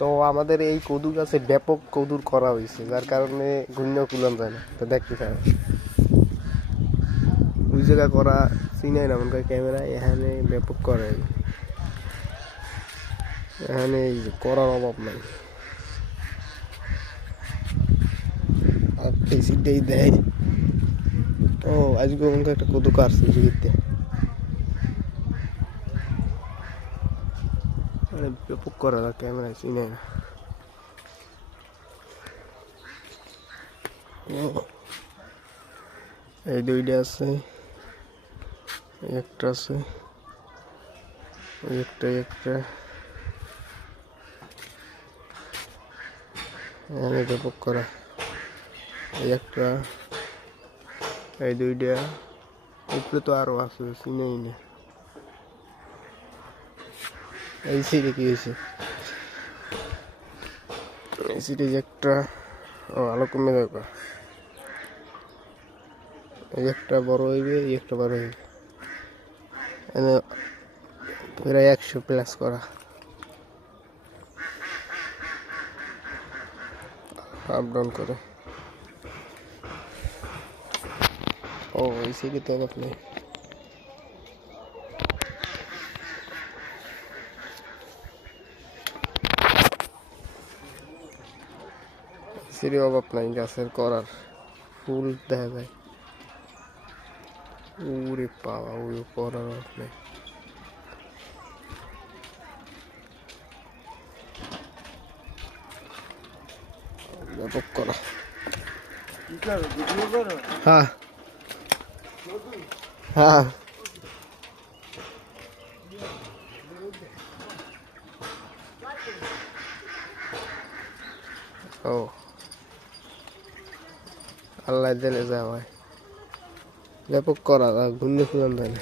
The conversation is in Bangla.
তো আমাদের এই কদু গাছে ব্যাপক কদুর করা হয়েছে, যার কারণে ঘূর্ণ কুলান যায় না, তো দেখতে চায় ওই জায়গা করা চিনাই না মনে করে ক্যামেরা, এখানে ব্যাপক করে, এখানে এই যে করার অভাব নাই। আর ফেসিটাই দেয়। ও আজকে মনে একটা কদু কাটছে জুগিতে, মানে ব্যাপক করা ক্যামেরায় চিনাই না। এই দুইটা আছে, একটা আছে, একটা এখানে ব্যাপক করা, এই একটা, এই দুইটা, উপরে তো আরো আছে চিনেই না। এই সিটে কি হয়েছে, এই সিটে যে একটা, ও আলো কমে যাবে, এই একটা বড় হইবে, এই একটা বড় হইবে, প্রায় 100+ করা, আপ ডাউন করে। ও এই সিটে তো আপনি সিঁড়ি অভাব নাই গাছের করার, ফুল দেখা যায়, উরে পাওয়া ওই করার অভাব নেই। ব্যাপক করা, হ্যাঁ হ্যাঁ ও আল্লাহ দিলে যাওয়ায় ব্যাপক করা, ঘুরলে ফুলান যায় না।